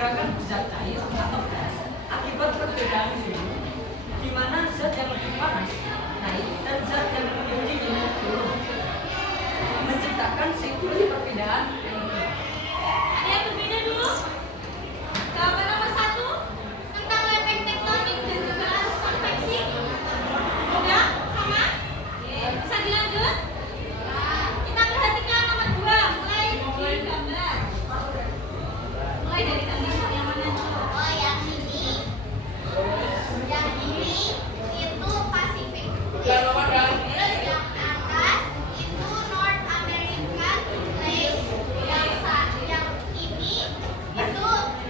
pergerakan zat cair atau gas akibat perbedaan suhu, di mana zat yang lebih panas naik dan zat yang lebih dingin turun, menciptakan siklus perpindahan energi. Ada yang berbeda dulu? Jawaban nomor 1 tentang lempeng tektonik dan juga arus konveksi. Udah? Sama? Bisa dilanjut? Kita perhatikan nomor 2, mulai dari gambar. Mulai dari gambar yang mana dulu? Oh, yang ini. Yang ini itu Pasifik. Terus yang atas itu North American Plate. Yang ini itu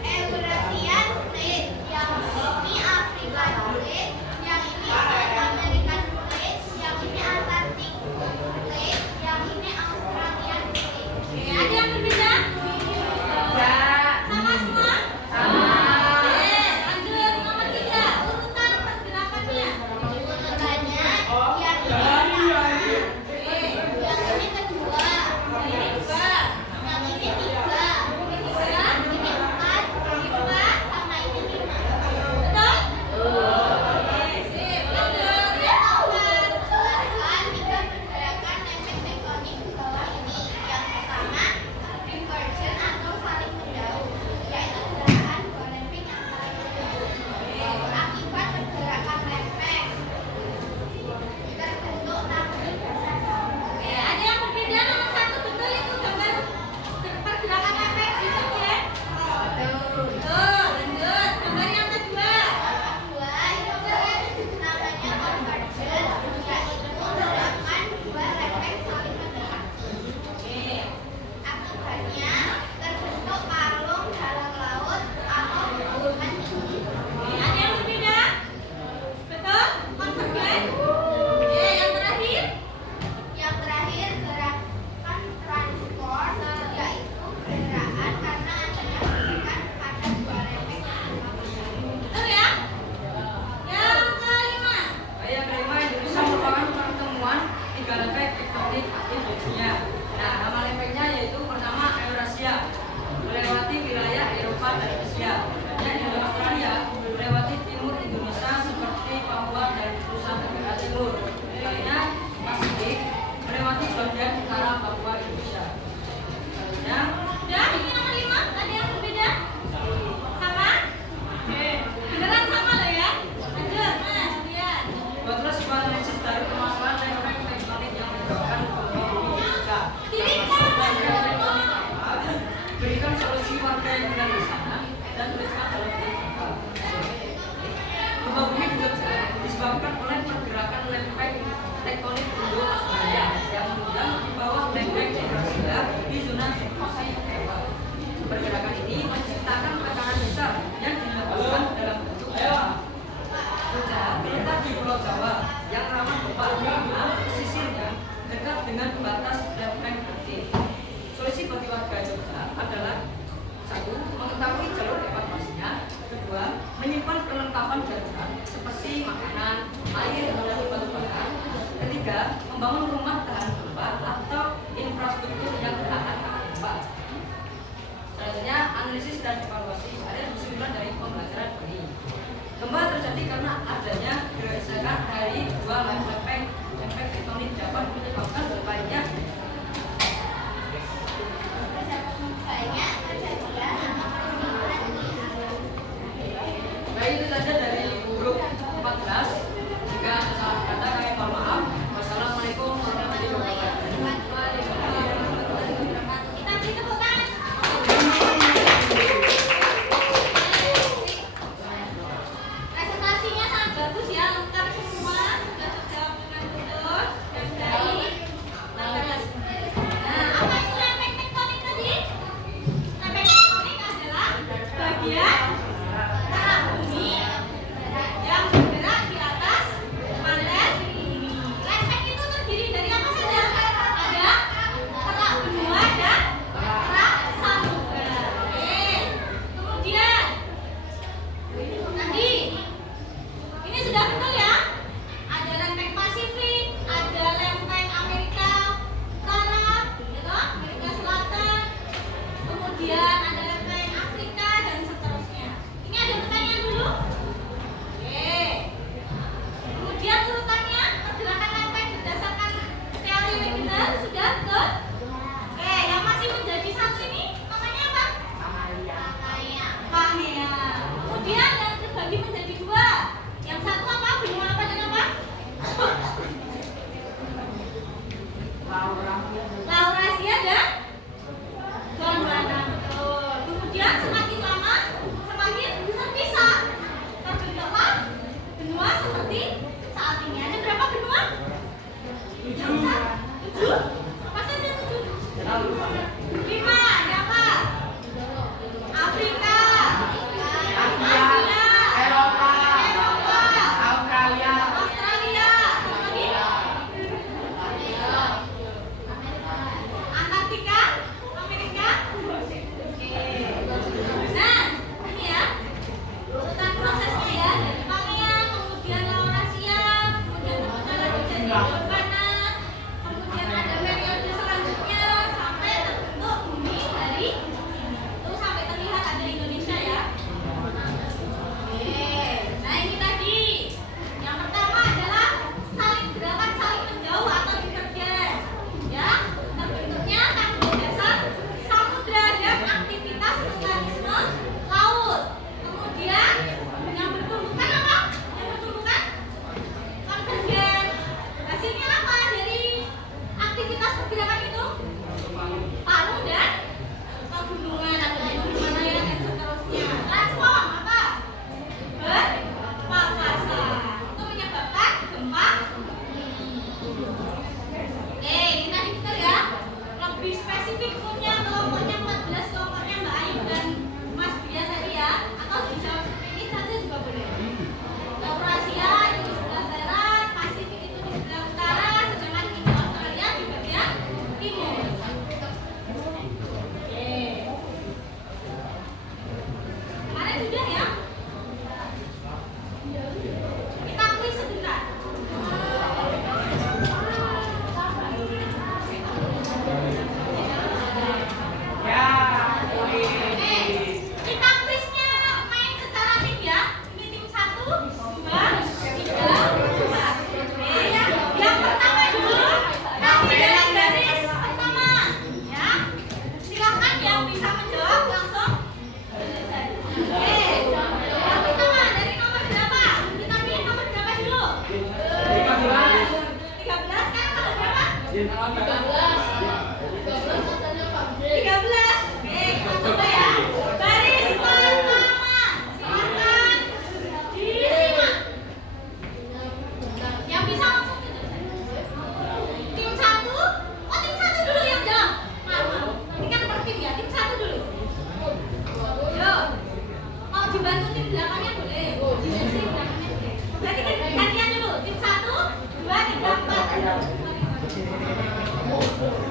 Eurasian Plate. Yang ini African Plate. Yang ini South American Plate. Yang ini Atlantic Plate. Yang ini Australian Plate. Oke, ada yang berbeda? Sama semua? Oke, lanjut nomor 3, urutan pergerakannya. Urutannya yang ini yang ini kedua, Ini 2, yang ini tiga, ini 3, ini empat, ini 4, sama ini lima. betul? Oke, sip, lanjut. Pergerakan tiga pergerakan lempeng tektonik di bawah ini. Yang pertama divergen atau saling menjauh, yaitu gerakan dua lempeng yang saling menjauh. Akibat pergerakan lempeng terbentuk tanggul dasar samudra. Oke, ada yang berbeda nomor 1, betul itu gambar pergerakan lempeng di sini ya? Betul, lanjut. Gambar yang kedua. Kedua itu namanya convergen, yaitu gerakan dua lempeng saling mendekati. Oke, Akibatnya terbentuk palung dalam laut atau gunungan tinggi. oke, ada yang berbeda? Betul? Konvergen? Oke, yang terakhir. Yang terakhir gerakan transport, yaitu gerakan karena adanya gesekan pada dua lempeng yang sama. Betul ya? Yang kelima. Yang kelima, Indonesia merupakan pertemuan tiga lempeng tektonik aktif di dunia. Nah, nama lempengnya yaitu pertama Eurasia, melewati wilayah Eropa dan Asia. Yang kedua Australia, melewati timur Indonesia seperti Papua dan Nusa Tenggara Timur. Lainnya Pasifik, melewati bagian utara Papua Indonesia. Selanjutnya, Udah, ini nomor 5. Ada yang berbeda? Sama? Oke, beneran sama loh ya? Lanjut, Mas, lihat. buatlah sebuah analisis dari permasalahan lempeng tektonik yang menyebabkan bumi pecah. Berikan solusi warga yang tinggal di sana dan tuliskan dalam buku. Gempa bumi disebabkan oleh pergerakan lempeng tektonik Indo-Australia yang menunjang di bawah lempeng Eurasia di zona subduksi Eropa. Pergerakan ini menciptakan tekanan besar yang dihembuskan dalam bentuk lava. Puncak terletak di Pulau Jawa yang rawan gempa karena pesisirnya dekat dengan batas lempeng aktif. Solusi bagi warga Jogja adalah: 1. Mengetahui jalur evakuasinya. 2. Menyimpan perlengkapan darurat seperti makanan, air, dan batu bara. 3. Membangun rumah tahan gempa atau infrastruktur yang tahan akan gempa. Selanjutnya, analisis dan evaluasi ada kesimpulan dari pembelajaran ini. Gempa terjadi karena adanya gesekan dari dua lempeng tektonik dapat menyebabkan gempanya. Banyak kejadian atau peristiwa di Baik, itu saja dari huruf 14. Jika ada salah kata kami mohon maaf. Wassalamualaikum warahmatullahi wabarakatuh. Kita beri tepuk tangan. Presentasinya sangat bagus ya, lengkap semua, sudah terjawab Laurasia dan Gondwana. Betul. Kemudian semakin lama semakin terpisah. Terbentuklah benua seperti saat ini. Ada berapa benua? 7. Apa saja 7? 5. Ada apa? Afrika, Asia, Eropa, Eropa, Australia, Australia, satu lagi? Antartika, Amerika. Oke. Nah, ini ya. Tentang prosesnya ya, dari Pangea, kemudian Laurasia, kemudian terpecah lagi jadi Gondwana, kemudian ada periode selanjutnya sampai terbentuk bumi dari itu sampai terlihat ada Indonesia ya. Oke. Nah, ini tadi. Yang pertama adalah saling gerakan saling menjauh atau divergen. Ya, terbentuknya tanggul dasar samudra dan aktivitas vulkanisme laut. Kemudian yang bertumbukan apa? Yang bertumbukan konvergen. Hasilnya apa dari aktivitas pergerakan itu? Palu dan pegunungan atau Himalaya dan seterusnya. Transform apa? Berpapasan. Itu menyebabkan gempa. Ini tadi betul ya. Lebih spesifik punya kelompoknya 14 kelompoknya Mbak Ayu dan Mas Bia tadi ya. Atau dijawab seperti ini saja juga boleh. Eurasia itu di sebelah barat, Pasifik itu di sebelah utara, sedangkan itu Australia di bagian timur. Oke. Kemarin sudah ya? Kita kuis sebentar. ya, Kita kuisnya main secara tim ya. Ini tim 1, 2, 3, 4. Yang pertama dulu, kami dari baris pertama. Ya, silakan yang bisa menjawab langsung. Oke, yang pertama dari nomor berapa? Kita pilih nomor berapa dulu? 13. 13 kan nomor berapa? 13. Oke, kita coba ya. Baris pertama. Silakan disimak. Yang bisa langsung tunjuk saya. Tim 1. Oh, tim 1 dulu yang jawab. Maaf. Ini kan per tim ya. Tim 1 dulu. Yo. Mau dibantu tim belakangnya boleh. Dibantu tim belakangnya boleh. Berarti gantian dulu. Tim 1, 2, 3, 4.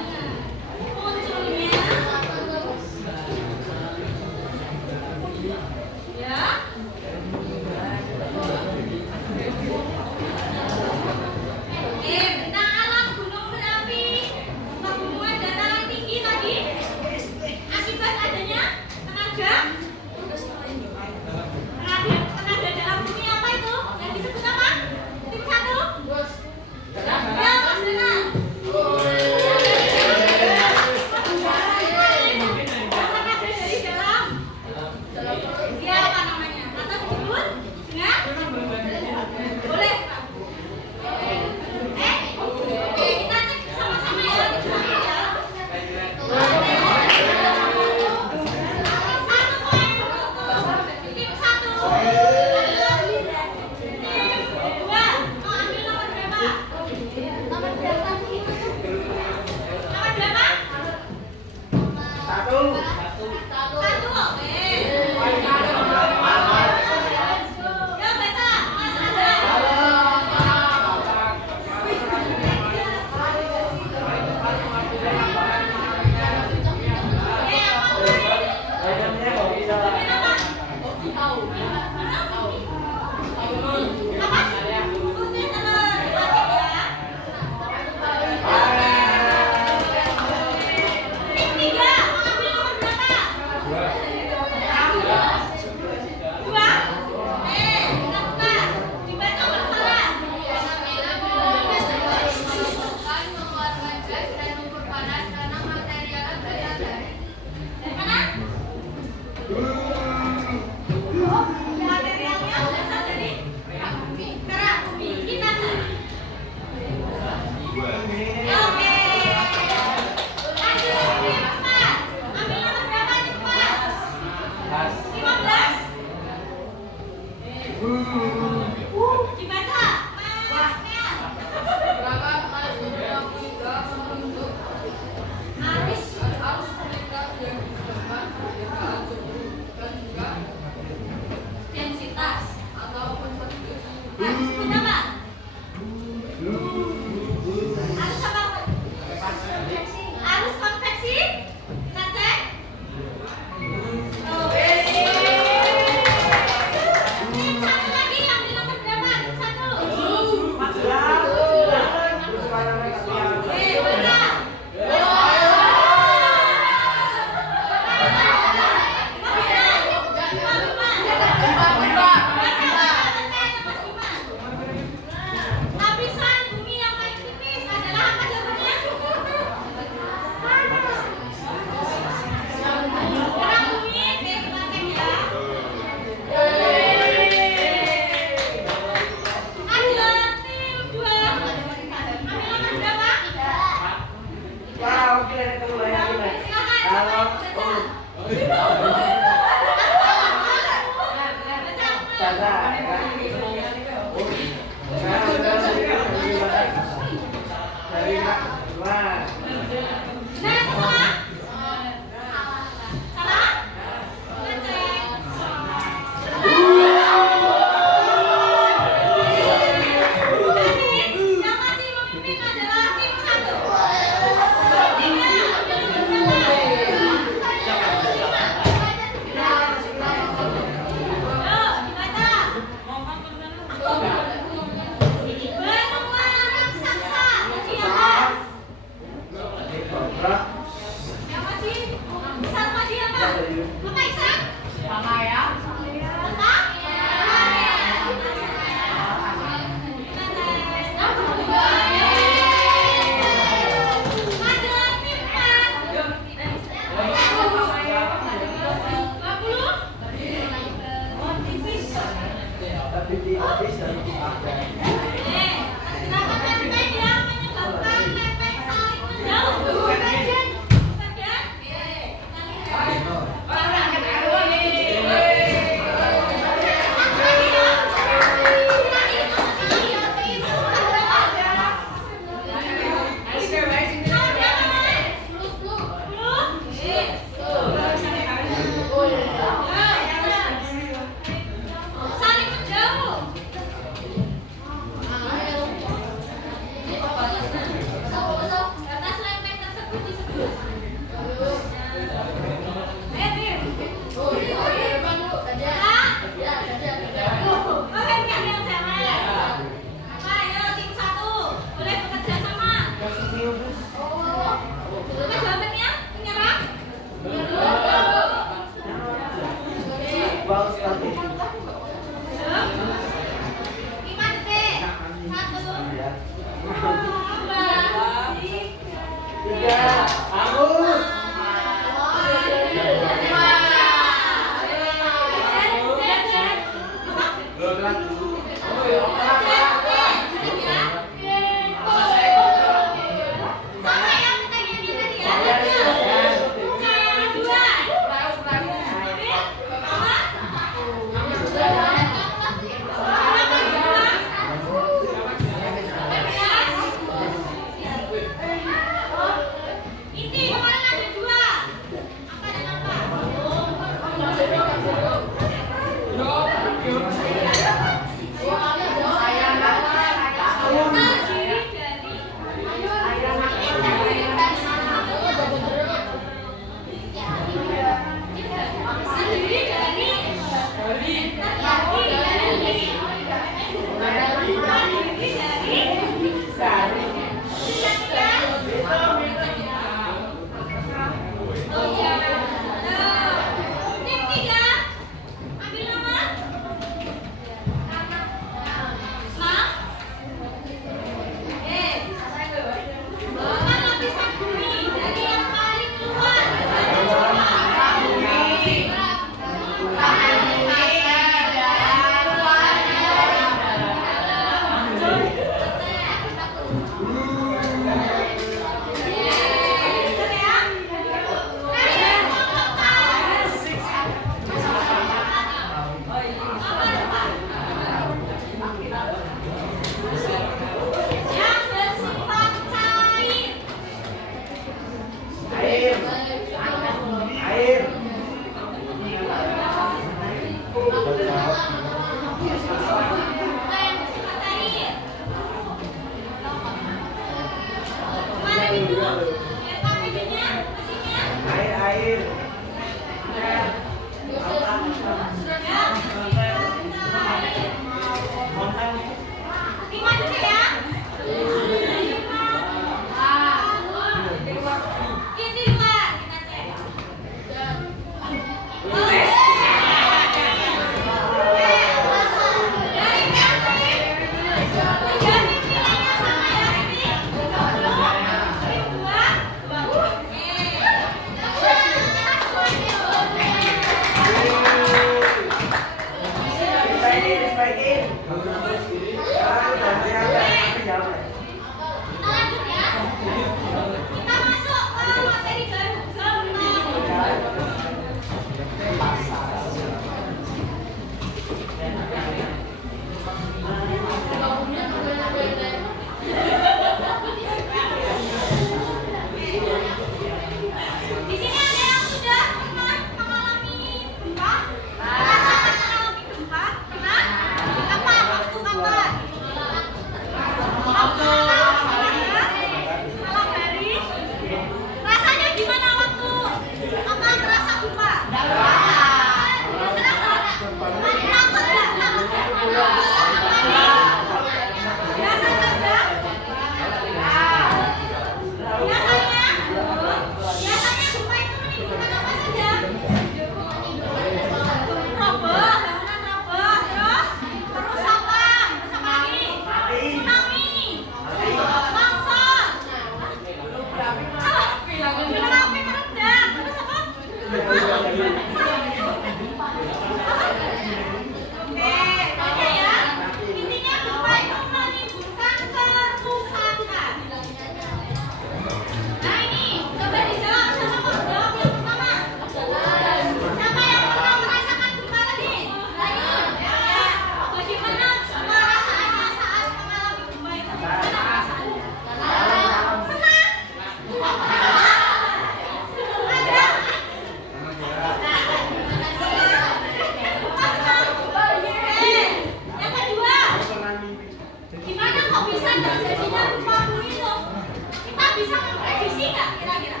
Prediksi nggak kira-kira?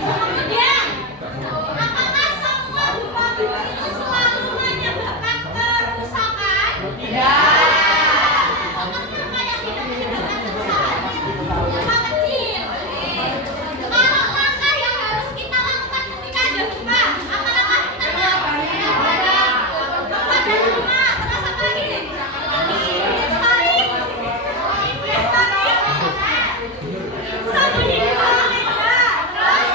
Kemudian, apakah semua gempa bumi itu selalu menyebabkan kerusakan? Seperti apa yang tidak menyebabkan kerusakan? Gempa kecil. Kalau langkah yang harus kita lakukan ketika ada gempa, apa langkah pertama? Gempa dan gempa, terus apa lagi? Lestari. Sambunyi di bawah meja. Terus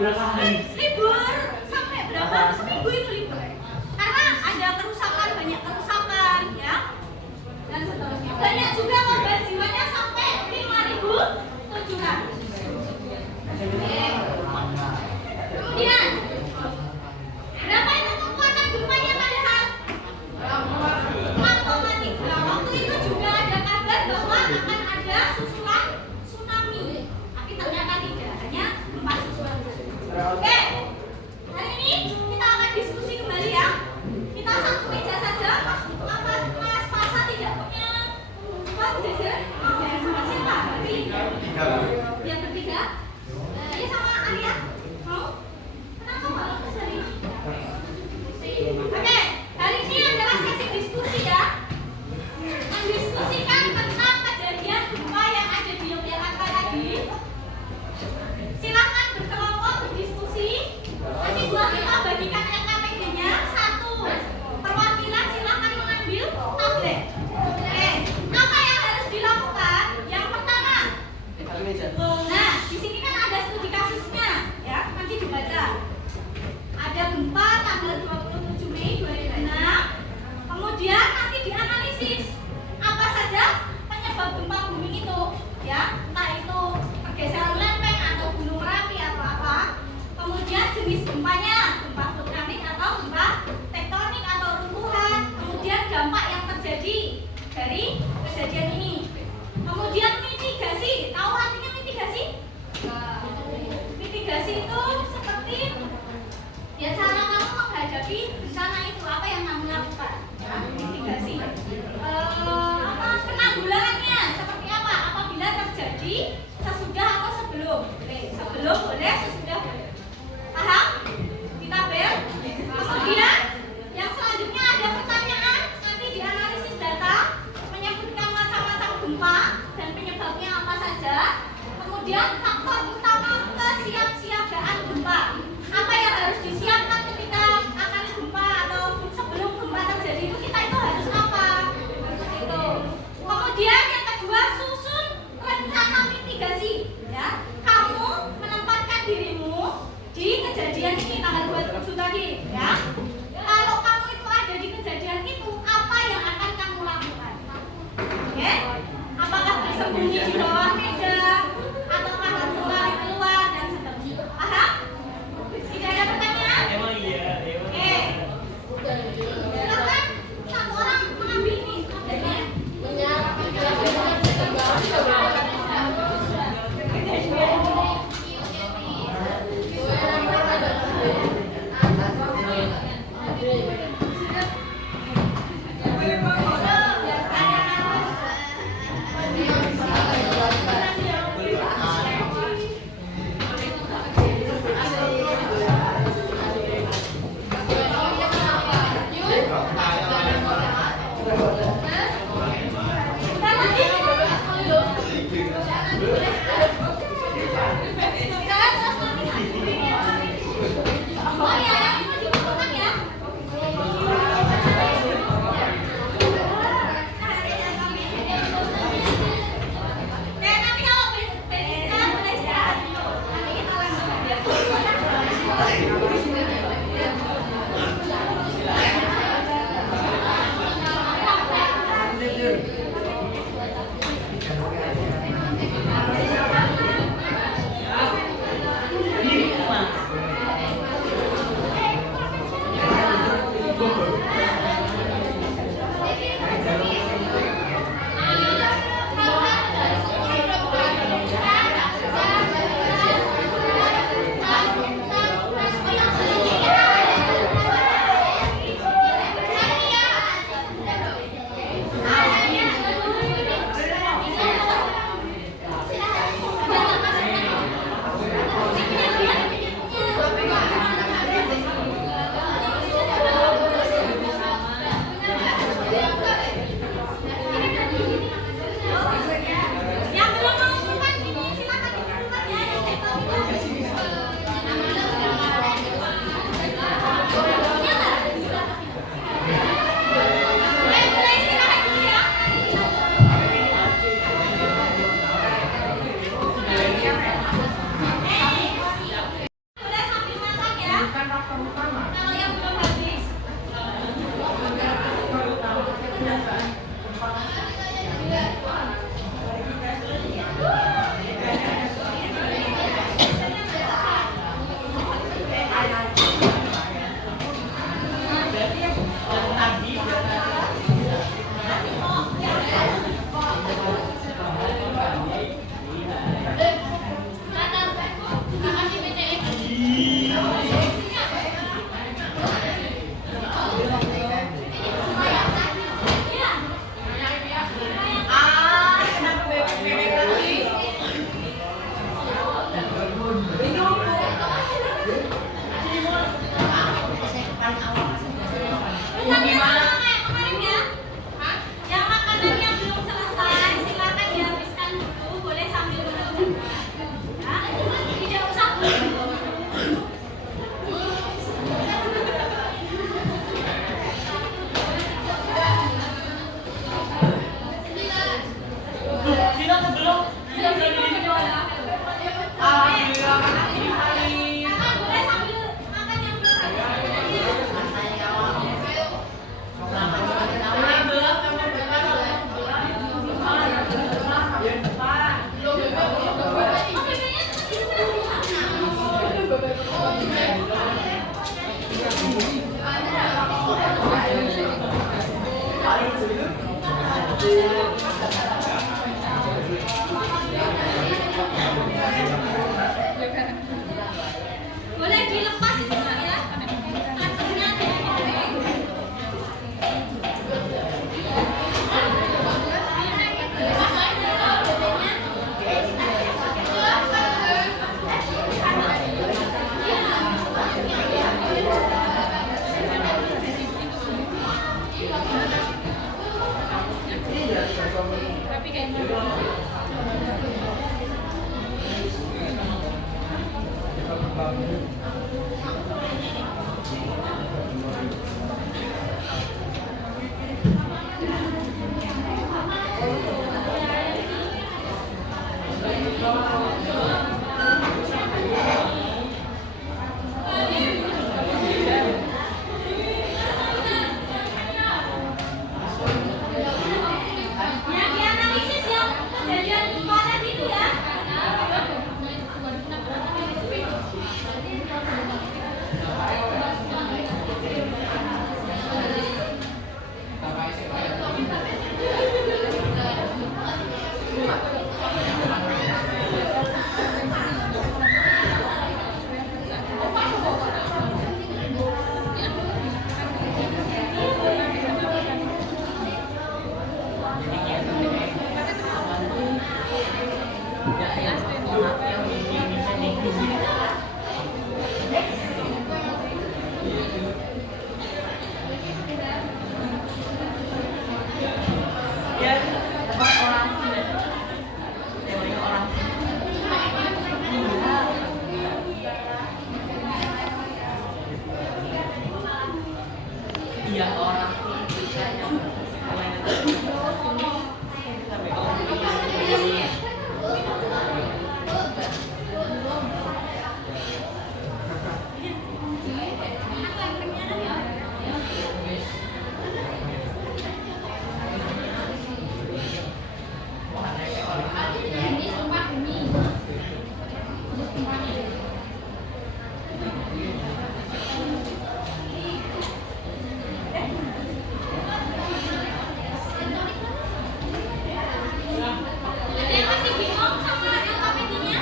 libur sampai berapa? Seminggu itu libur. Karena ada kerusakan, banyak kerusakan ya. Dan seterusnya. Banyak juga korban jiwanya sampai 5.000 Kemudian berapa itu kekuatan gempanya padahal? 6,3. Waktu itu juga ada kabar bahwa akan ada susulan tsunami, tapi ternyata tidak, hanya gempa susulan. Oke, hari ini kita akan diskusi kembali ya. Kita satu meja saja. Mas Fasa tidak punya uang jajan? Sama siapa? Yang bertiga? Ini sama Arya? Mau? Kenapa malah kesini? Oke, hari ini adalah sesi diskusi ya. Mendiskusikan tentang kejadian gempa yang ada di Yogyakarta tadi. Silakan berkelompok berdiskusi. Nanti kita bagikan LKPD-nya. 1. Perwakilan silakan mengambil tablet. Oke, apa yang harus dilakukan? Yang pertama, nah, di sini kan ada studi kasusnya, ya, nanti dibaca. Ada gempa tanggal 27 Mei 2006. Kemudian nanti dianalisis apa saja penyebab gempa bumi itu, ya, entah itu pergeseran lempeng atau gunung Merapi atau apa. Kemudian jenis gempanya, gempa vulkanik atau gempa tektonik atau runtuhan. Kemudian dampak yang terjadi dari kejadian ini. Kemudian mitigasi, tahu artinya mitigasi? Mitigasi itu seperti ya cara kamu menghadapi bencana itu, apa yang kamu lakukan? Ya, mitigasi. Apa penanggulangannya? Seperti apa? Apabila terjadi sesudah atau sebelum? Sebelum boleh, sesudah boleh. Paham? Kita bel. Kemudian yang selanjutnya ada pertanyaan, nanti dianalisis data, menyebutkan macam-macam gempa dan penyebabnya apa saja. Kemudian faktor utama kesiapsiagaan gempa. Apa yang harus disiapkan ketika akan gempa atau sebelum gempa terjadi itu, kita itu harus apa? Itu. Kemudian yang kedua, susun rencana mitigasi. Ya, kamu menempatkan dirimu Yang dianalisis yang kejadian kemarin itu ya. Ya, tempat orang teori orang iya orang Ada yang masih bingung sama LKPD-nya?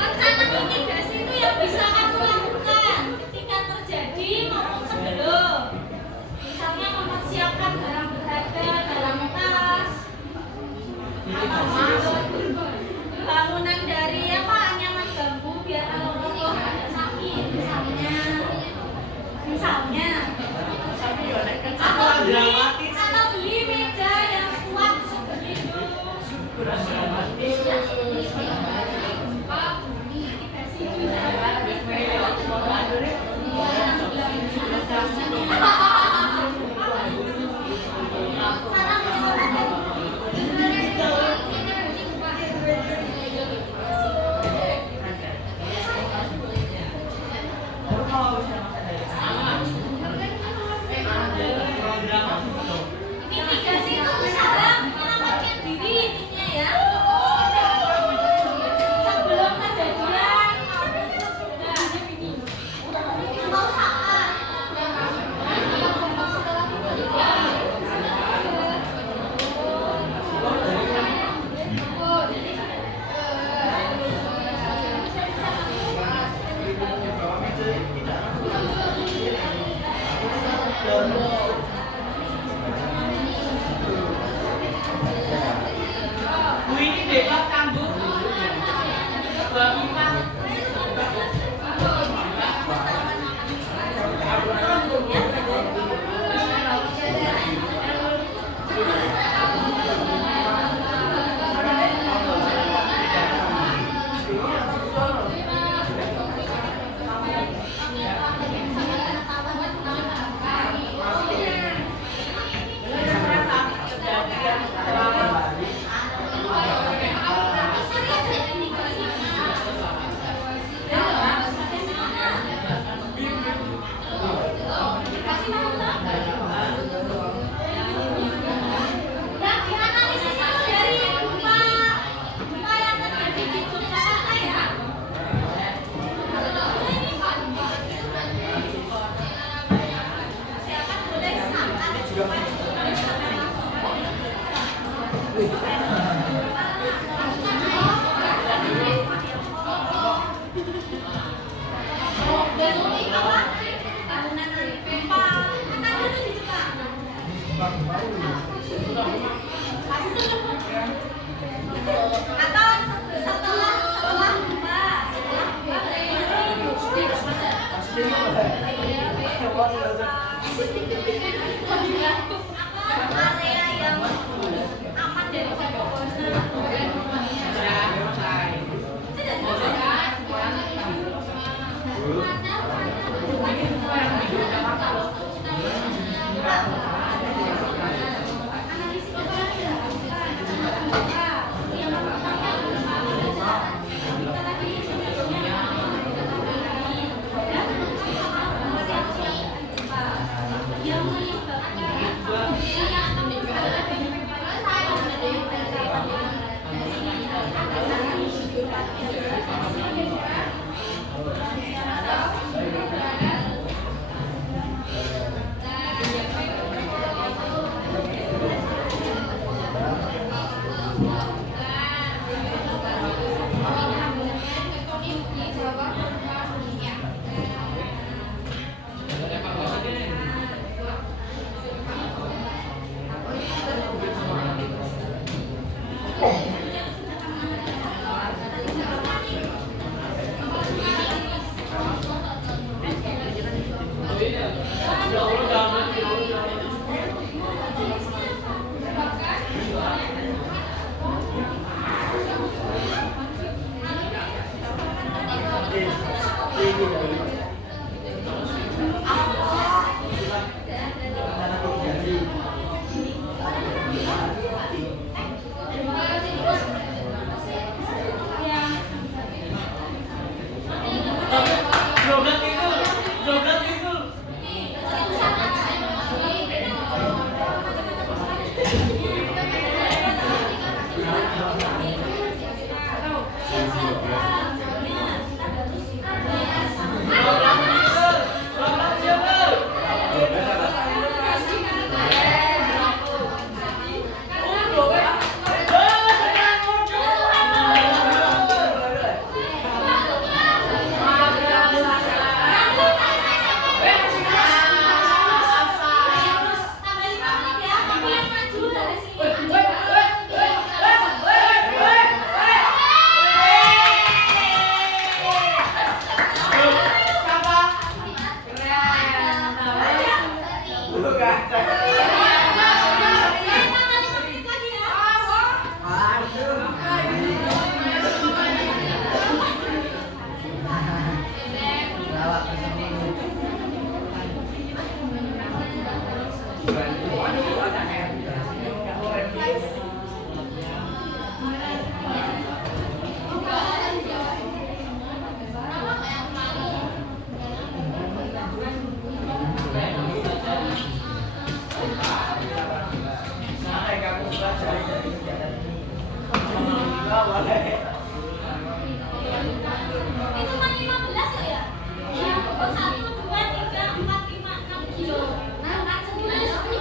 Rencana mitigasi itu yang bisa kamu lakukan ketika terjadi maupun sebelum. Misalnya mempersiapkan barang berharga dalam tas, atau bangunan dari anyaman bambu biar kalau roboh ada sakit misalnya atau beli meja yang kuat seperti itu. Mitigasi itu usaha menyelamatkan diri intinya ya. Sebelum kejadian atau saat. Bu ini debat kanggo Bang Ivan. apa? Bangunan gempa. Kan ada tuh di Jepang. Atau setelah gempa area yang aman dari itu kan 15 kok ya? Iya, 1, 2, 3, 4, 5, 6 kilo. Nah, 15.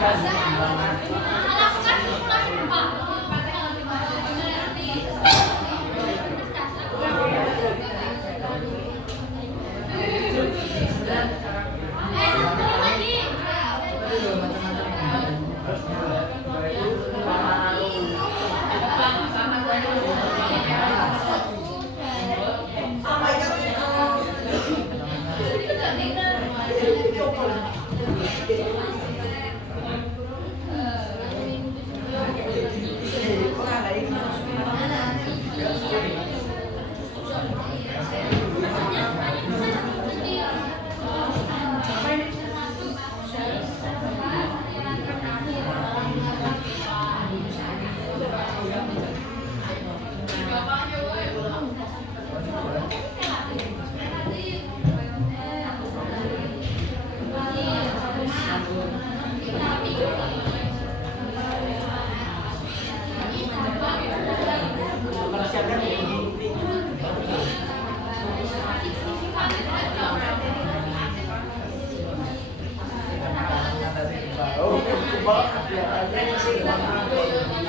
Lakukan simulasi gempa.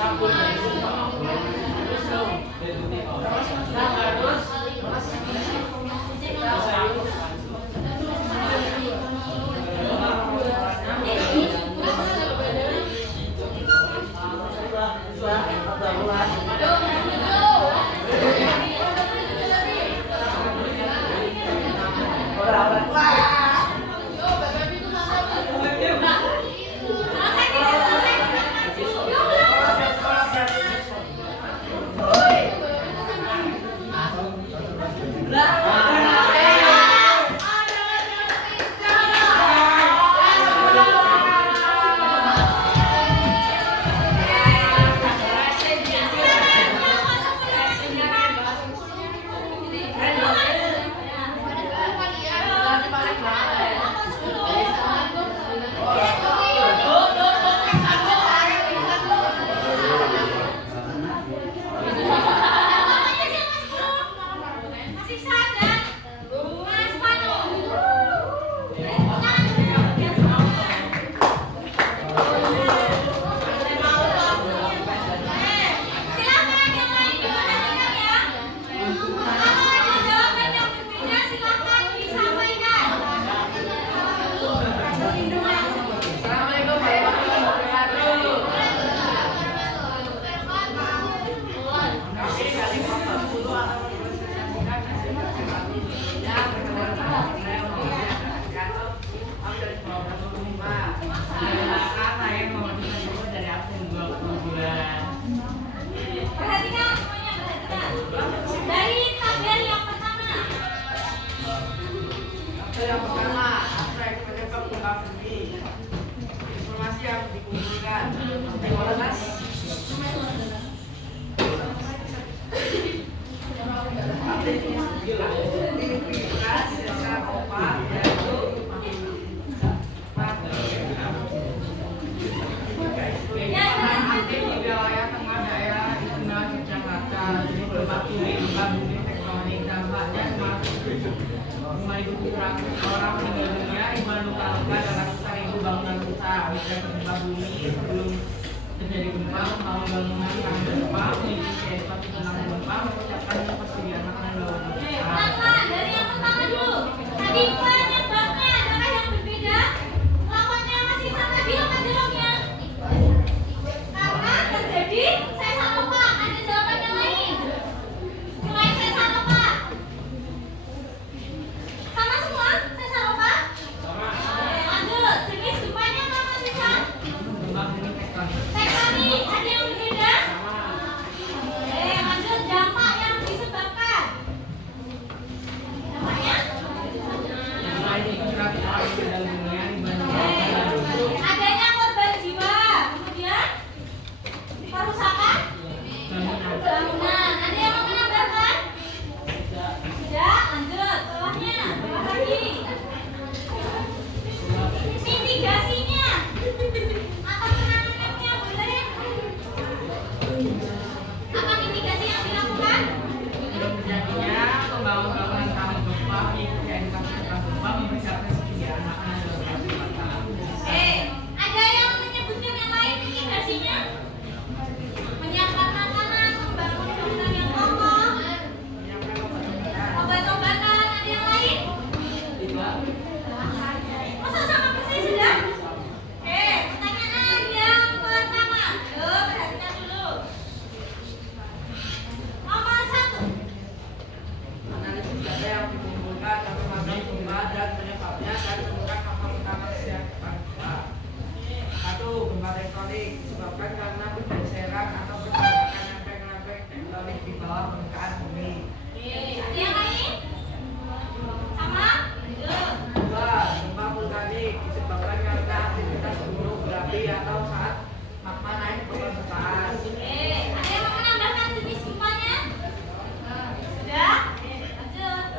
Satu lagi. Perhatikan semuanya, perhatikan. Dari tabel yang pertama. Yang pertama, aspek penyebab gempa bumi. Informasi yang dikumpulkan. Kualitas aktivitas sesar opat yaitu aktif di wilayah tengah daerah istimewa Yogyakarta. Jadi gempa bumi tektonik dampaknya cuma 5.700 orang meninggal dunia, 5 luka-luka dan ratusan ribu bangunan rusak. Akibat gempa bumi sebelum terjadi gempa, membangun bangunan tahan gempa, memiliki edukasi tentang gempa, mempersiapkan persediaan makanan dalam Maka dari yang pertama dulu. Tadi penyebabnya adalah yang berbeda. Lawannya masih sama dia apa jawabnya? Karena terjadi sesar ombak. Ada jawaban yang lain. Selain sesar ombak. Sama semua sesar ombak? Lanjut. Jenis gempanya apa sisa? gempa bumi tektonik. Tektonik. Ada yang berbeda? Lanjut. Dampak yang disebabkan. Dampaknya? tektonik disebabkan karena pergeseran atau pergerakan lempeng-lempeng tektonik di bawah permukaan bumi. Ada yang lain? Sama? Dua, gempa vulkanik disebabkan karena aktivitas gunung berapi atau saat magma naik ke permukaan. Ada yang mau menambahkan jenis gempanya? Sudah? Lanjut.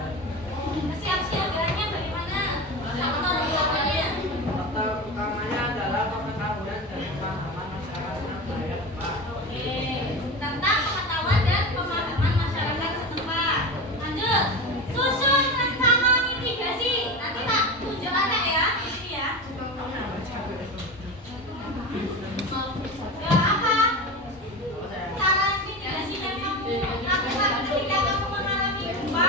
Kesiapsiagaannya bagaimana? Faktor utamanya? Faktor utamanya adalah pengetahuan dan pemahaman masyarakat tentang bahaya gempa. Tentang pengetahuan dan pemahaman masyarakat setempat. Lanjut. Susun rencana mitigasi. Nanti tak tunjukkan ya di sini ya. Apa? Cara mitigasi yang kamu lakukan ketika kamu mengalami gempa?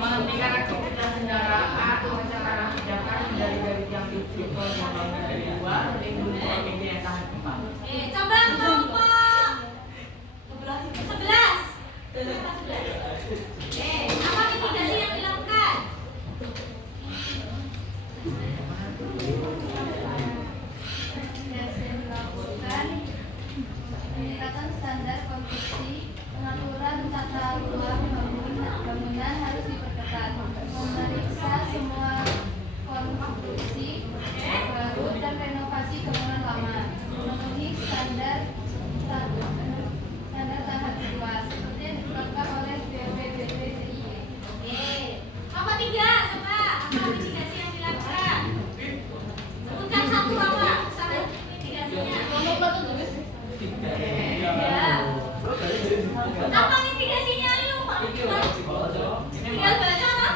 Menghentikan aktivitas kendaraan, rencana kebijakan dari yang diukur yang dari luar, lindungi provinsi yang tahan gempa. Coba kelompok 11. Apa mitigasi yang dilakukan? Peningkatan standar konstruksi, pengaturan tata ruang bangunan harus diperketat, memeriksa semua konstruksi baru dan renovasi bangunan lama, memenuhi standar tahan gempa seperti yang ditetapkan oleh BPBD. Apa 3? Coba apa mitigasi yang dilakukan? Sebutkan satu apa? Salah mitigasinya. Ya. Apa mitigasinya? Ayo Pak. Tinggal baca Pak.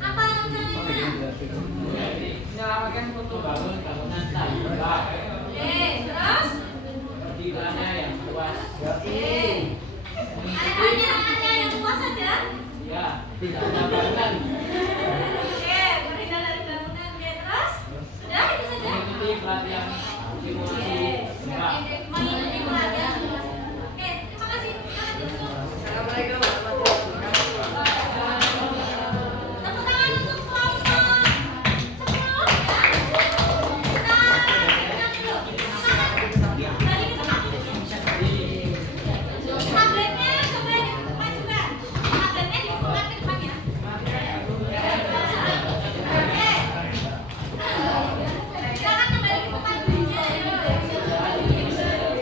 Apa rencananya? Menyelamatkan mutu bangunan tangga. Terus? Pertimbangannya yang luas. Hanya yang luas saja? Ya, tidak ada bangunan. Berhindar dari bangunan. Terus? Sudah itu saja? Mengikuti pelatihan simulasi gempa. Mengikuti pelatihan simulasi. Terima kasih. Assalamualaikum warahmatullahi wabarakatuh. Tepuk tangan untuk kelompok 10 ya. Kita dengarkan dulu. Balik ke tempat duduk. Tabletnya coba dimajukan. Tabletnya dibuka ke depan ya. Silakan kembali ke tempat duduknya. Silakan duduk di tempatnya.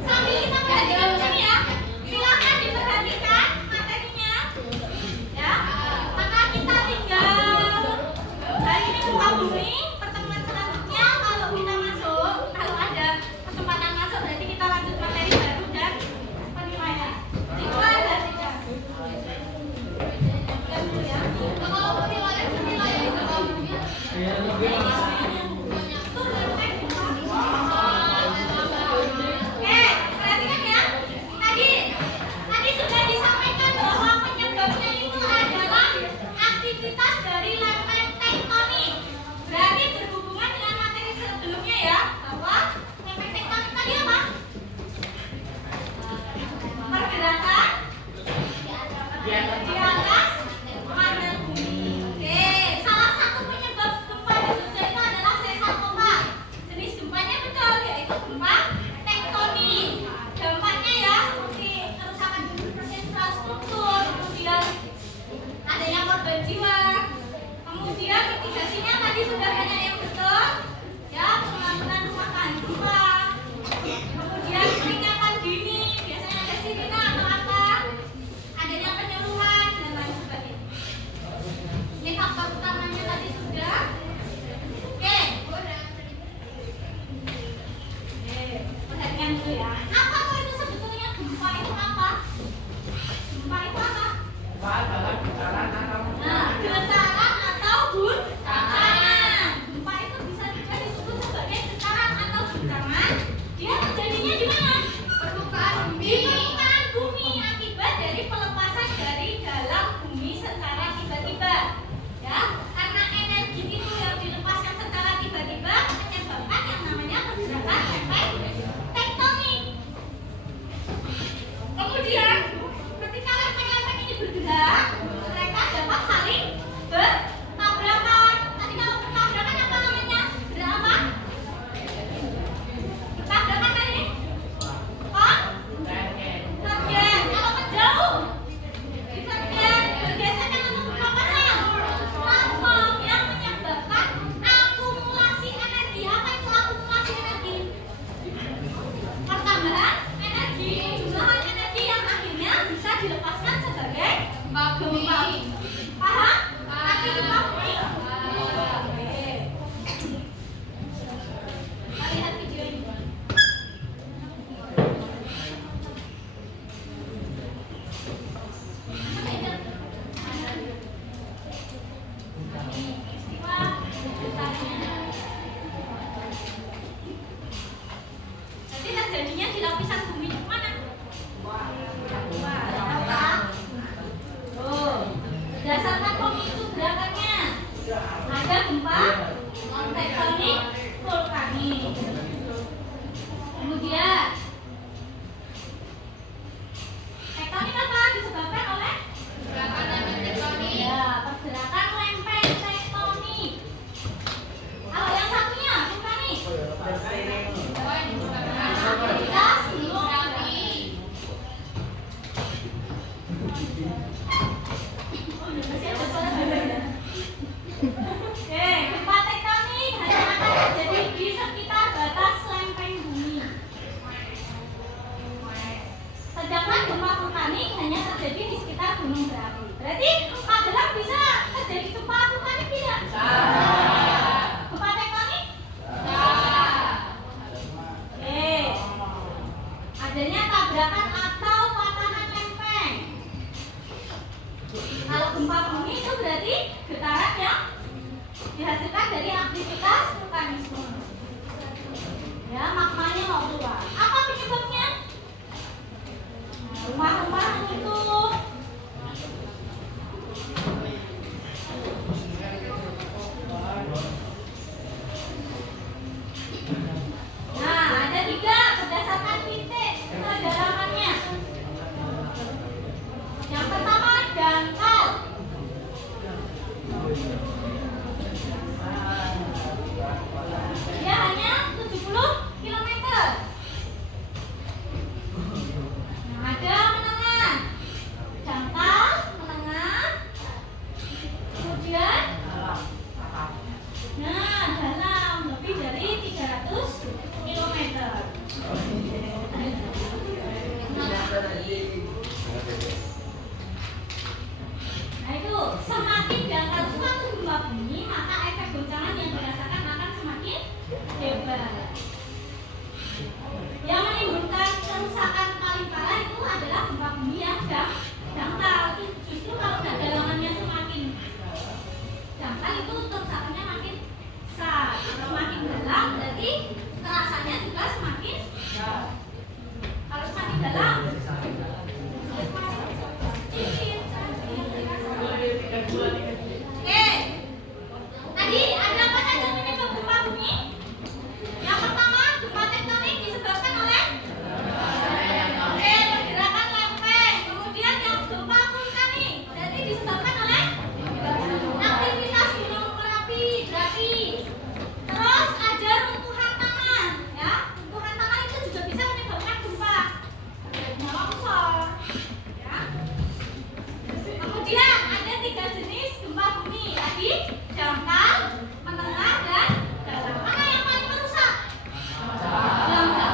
Sambil kita perhatikan di sini ya, silakan diperhatikan materinya, ya. Maka kita tinggal hari ini buka bumi. Pertemuan selanjutnya kalau kita masuk, kalau ada kesempatan masuk, berarti kita lanjut materi baru dan penilaian. Itu aja tidak. Kalau penilaian itu Perhatikan ya. Tadi sudah disampaikan bahwa penyebabnya itu adalah aktivitas dari lempeng tektonik. Berarti berhubungan dengan materi sebelumnya ya, bahwa lempeng tektonik tadi apa? Pergerakan di atas mantel bumi. Salah satu penyebab gempa di Jogja itu adalah sesar. Jenis gempanya betul, yaitu gempa tektonik. Dampaknya ya seperti kerusakan infrastruktur, kemudian adanya korban jiwa, kemudian mitigasinya tadi sudah banyak yang betul, ya pengamatan rumah tahan gempa, kemudian peringatan dini, biasanya ada sirine atau apa, adanya penyuluhan dan lain sebagainya. Ini faktor utamanya tadi sudah. Perhatikan dulu ya. Apa itu sebetulnya gempa itu apa? Gempa itu apa? Gempa adalah Masih ada suara ya. Oke, gempa tektonik hanya akan terjadi di sekitar batas lempeng bumi. Sedangkan gempa vulkanik hanya terjadi di sekitar gunung berapi. Berarti Magelang bisa terjadi gempa vulkanik tidak? Bisa. Gempa tektonik? Bisa. Oke. Adanya tabrakan atau patahan lempeng. Kalau gempa bumi itu berarti getaran yang dihasilkan dari aktivitas vulkanisme. Ya, magmanya mau keluar. Apa penyebabnya? Rumah-rumah runtuh. Nah, ada 3 berdasarkan titik kedalamannya. Yang pertama dangkal. Dia hanya 70 km. Nah, ada menengah, dangkal, menengah, kemudian dalam lebih dari 300 km. Nah itu, semakin dangkal suatu gempa bumi, maka efek goncangan yang dirasakan akan semakin hebat. Yang menimbulkan kerusakan paling parah itu adalah gempa bumi yang dangkal. Justru kalau kedalamannya semakin dangkal itu kerusakannya makin besar. Semakin dalam berarti terasanya juga semakin kalau semakin dalam Oke, tadi ada apa saja penyebab gempa bumi? Yang pertama, gempa tektonik disebabkan oleh pergerakan lempeng. Kemudian yang gempa vulkanik, berarti disebabkan oleh aktivitas gunung berapi. Terus ada runtuhan tanah, ya. Runtuhan tanah itu juga bisa menyebabkan gempa. Nyawa besar, ya. Kemudian ada 3 jenis gempa bumi tadi, dangkal, menengah, dan dalam. Mana yang paling merusak? Dangkal.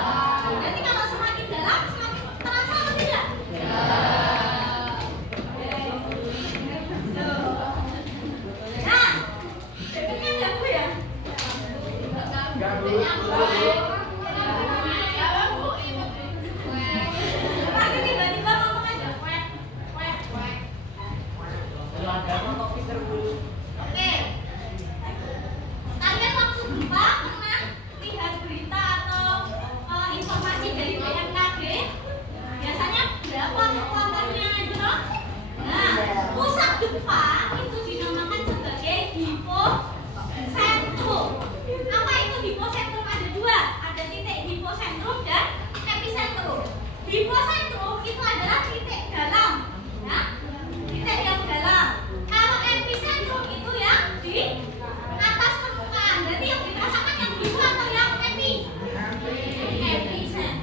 Berarti kalau semakin dalam semakin terasa atau tidak? Nah, berikutnya ganggu ya? Lagi tiba-tiba ngomong aja, kwek, kwek, kwek. Oke. Kalian waktu gempa pernah lihat berita atau informasi dari BMKG? Biasanya berapa kekuatannya gitu loh? Nah, pusat gempa itu dinamakan sebagai hipocentrum. Apa itu hipocentrum? Ada 2, ada titik hipocentrum dan epicentrum. Hipocentrum itu adalah titik dalam, ya, titik yang dalam. Kalau epicentrum itu yang di atas permukaan. Berarti yang dirasakan yang biru atau yang epicentrum.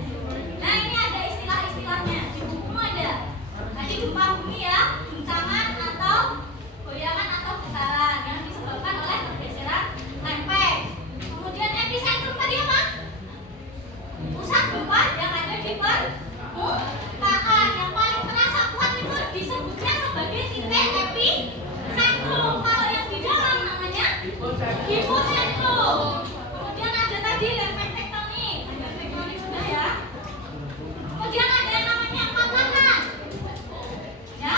Nah ini ada istilah-istilahnya di buku ada. Tadi gempa bumi ya, guncangan atau goyangan atau getaran yang disebabkan oleh pergeseran lempeng. Kemudian epicentrum tadi apa? Pusat gempa yang ada di permukaan. Yang paling terasa kuat itu disebutnya sebagai titik epicentrum. Kalau yang di dalam namanya hipocentrum. Kemudian ada tadi lempeng tektonik. Lempeng tektonik sudah ya. Kemudian ada yang namanya patahan. Ya,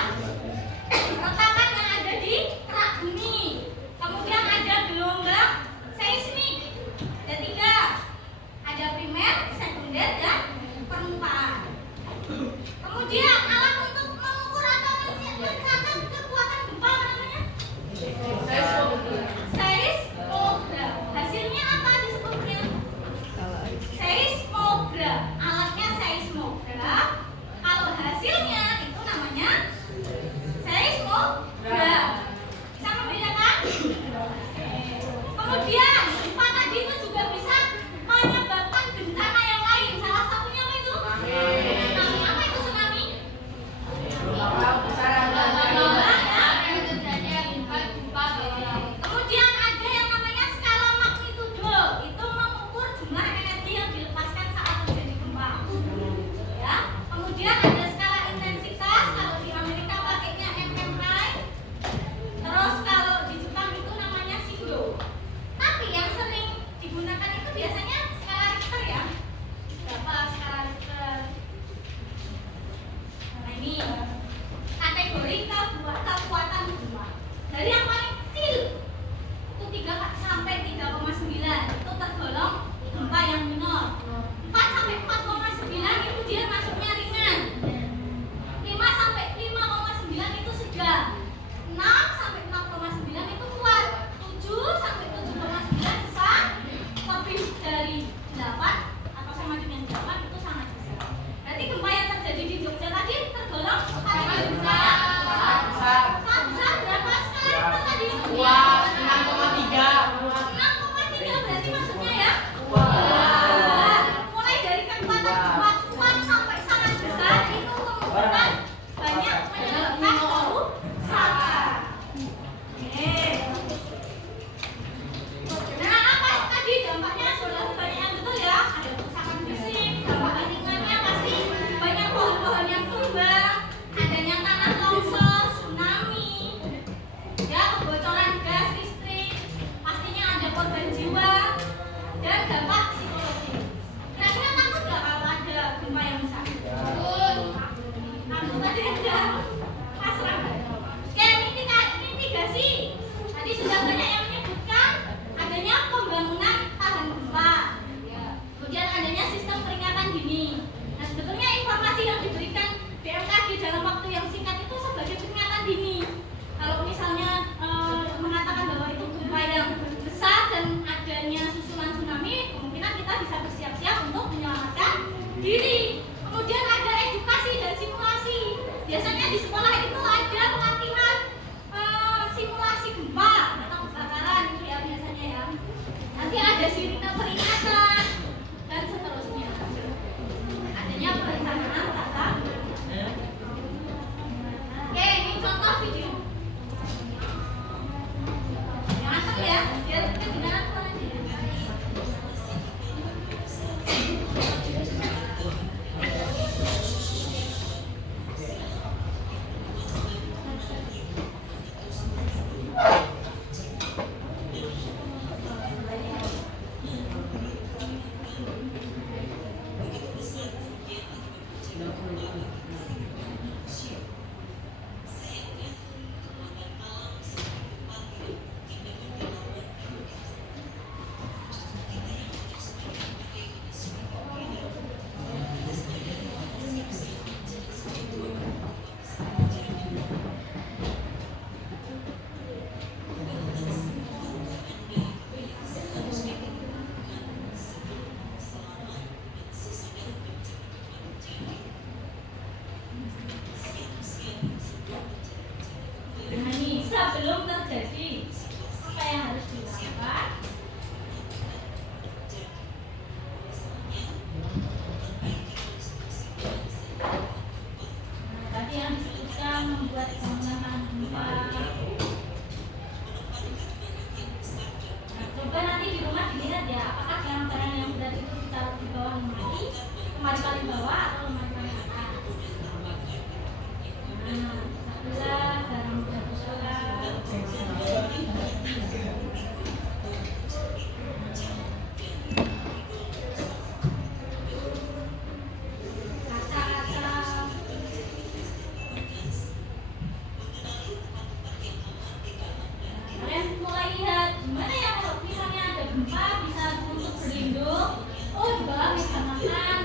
kekuatan gempa. Dari yang paling kecil itu 3 sampai 3,9 itu tergolong gempa yang minor. 4 sampai 4,9 itu dia masuknya ringan. 5 sampai 5,9 itu sedang. 6 sampai 6,9 itu kuat. 7 sampai 7,9 bisa. Lebih dari 8 atau sama dengan 8 itu sangat besar. Berarti gempa yang terjadi di Jogja tadi tergolong sangat besar. Sangat besar berapa skala Richter tadi? 6,3. 6,3 berarti maksudnya ya? Wah. Mulai dari kekuatan kuat sampai sangat besar itu kemungkinan banyak menyebabkan kerusakan. Oke. Nah, apa tadi dampaknya sudah banyak yang betul ya? Ada kerusakan fisik, dampak lingkungannya pasti banyak pohon-pohon yang tumbang, adanya tanah longsor, tsunami, ya kebocoran gas listrik, pastinya ada korban jiwa dan dampak psikologis. Kira-kira takut nggak kalau ada gempa yang besar? Takut tadi ada pasrah. Oke, mitigasi. Tadi sudah banyak yang menyebutkan adanya pembangunan tahan gempa. Kemudian adanya sistem peringatan dini. Nah, sebetulnya informasi yang diberikan BMKG dalam waktu yang singkat itu sebagai peringatan dini. Kalau misalnya mengatakan bahwa itu gempa yang besar dan adanya susulan tsunami, kemungkinan kita bisa bersiap-siap untuk menyelamatkan diri. Kemudian ada edukasi dan simulasi. Biasanya di sekolah itu ada pelatihan simulasi gempa atau kebakaran itu ya biasanya ya. Nanti ada sirine peringatan dan seterusnya. Adanya perencanaan tata. Oke, ini contoh video. Mantap ya, biar kedengaran suaranya. Nah, ini sebelum terjadi apa yang harus dilakukan? Nah, tadi yang disebutkan membuat bangunan tahan gempa. Nah, coba nanti di rumah dilihat ya, apakah barang-barang yang berat itu ditaruh di bawah lemari paling bawah atau lemari paling atas. Nah, sebelah barang berat kalian mulai lihat gimana ya kalau misalnya ada gempa bisa untuk berlindung. Oh, di bawah meja makan.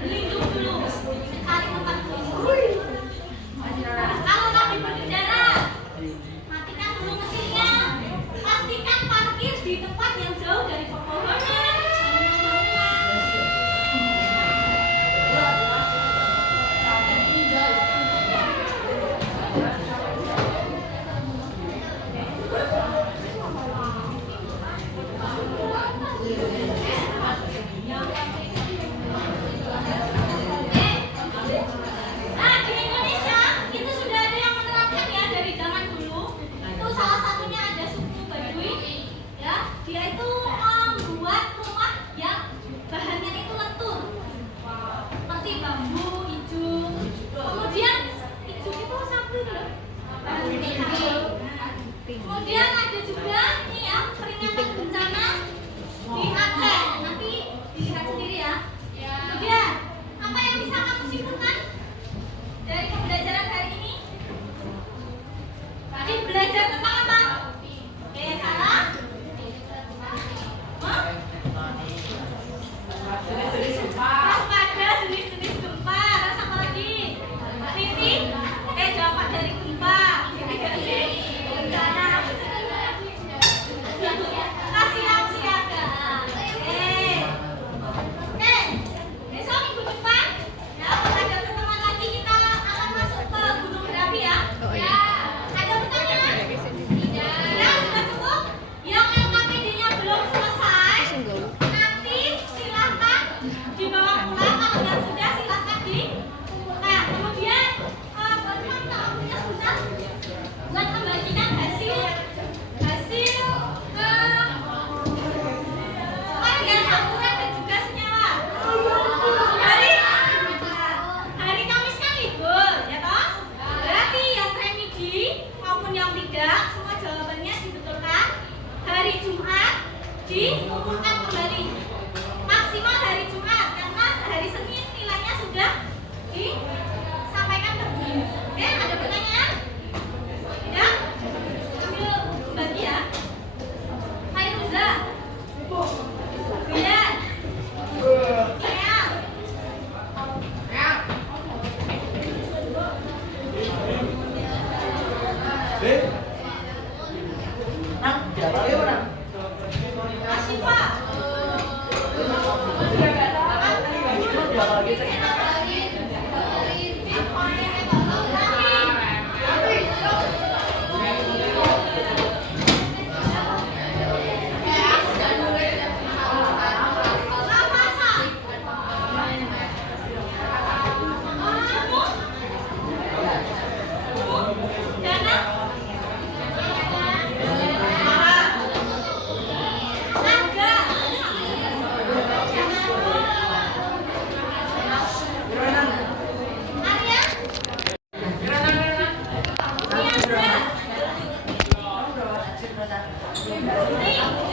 Berlindung dulu, cari tempat dulu. Kalau lagi berkendara, matikan dulu mesinnya. Pastikan parkir di tempat yang jauh dari pepohonan. Nah, di Indonesia itu sudah ada yang menerapkan ya dari zaman dulu. Itu salah satunya ada suku Baduy, ya. Dia itu membuat rumah yang bahannya itu lentur, seperti bambu, ijuk. Kemudian ijuk itu sapu itu loh. Kemudian ada juga ini ya peringatan bencana di Aceh. Nanti dilihat sendiri ya. Kemudian apa yang bisa kamu simpulkan dari pembelajaran hari ini? Tadi belajar tentang apa? Daya salah? Hah? Waspada jenis-jenis gempa. Terus apa lagi? Titik? Dampak dari gempa. Titik sih? Bencana. Kasihan siaga. Oke. Besok minggu depan ya kalau ada pertemuan lagi kita akan masuk ke gunung berapi ya. Ya. Ada pertanyaan? Ya, sudah cukup. Yang LKPD-nya belum selesai, nanti silahkan dibawa pulang. Kalau yang sudah silahkan nah, kemudian bagaimana kalau punya susah buat membagikan hasil supaya nggak campuran dan juga senyawa. Hari Kamis kan libur, ya toh? Berarti yang remedi maupun yang tidak, semua jawabannya dibetulkan. Hari Jumat diumumkan kembali. Maksimal hari Jumat, karena hari Senin nilainya sudah disampaikan ke guru. Oke, ada pertanyaan? Tidak? Sambil bagi ya. Hai Ruza. Iya. Ya. Asyifa.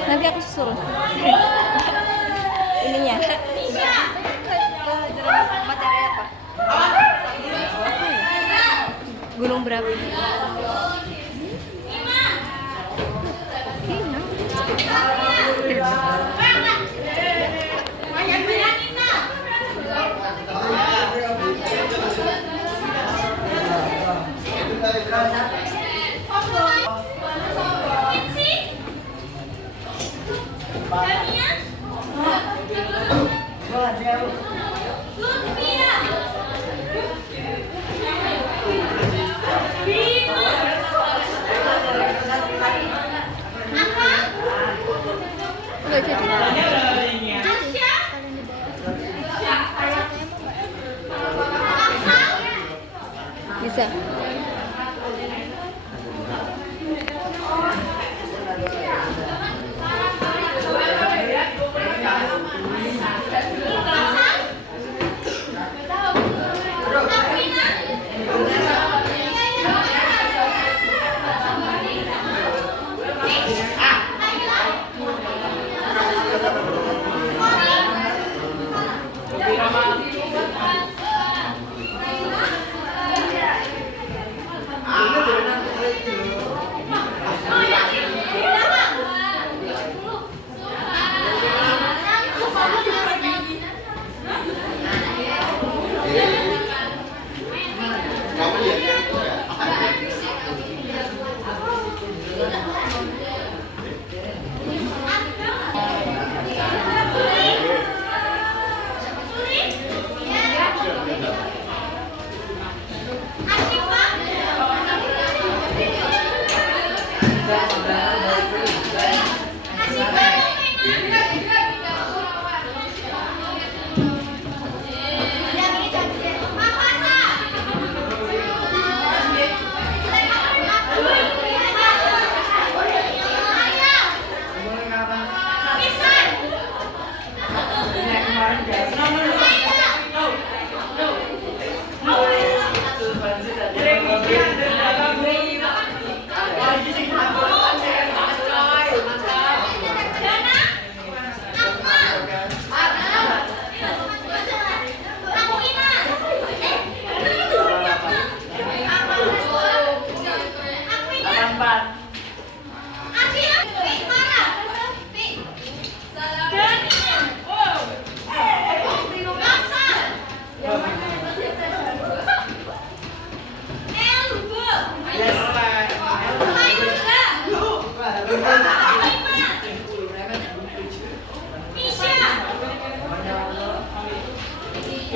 Nanti aku susul ininya ke jalan materi apa? Gunung berapi. Enggak jadi. Bisa.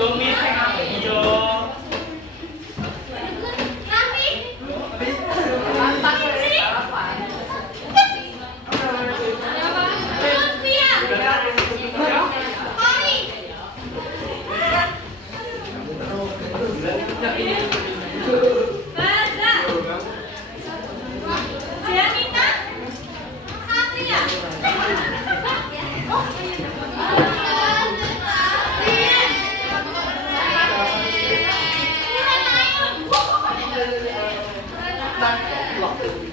Cumi sing ijo. Raffi. Lutfia. Kori. Baza. Dianita. Satria. Rian. Ulan Ayun.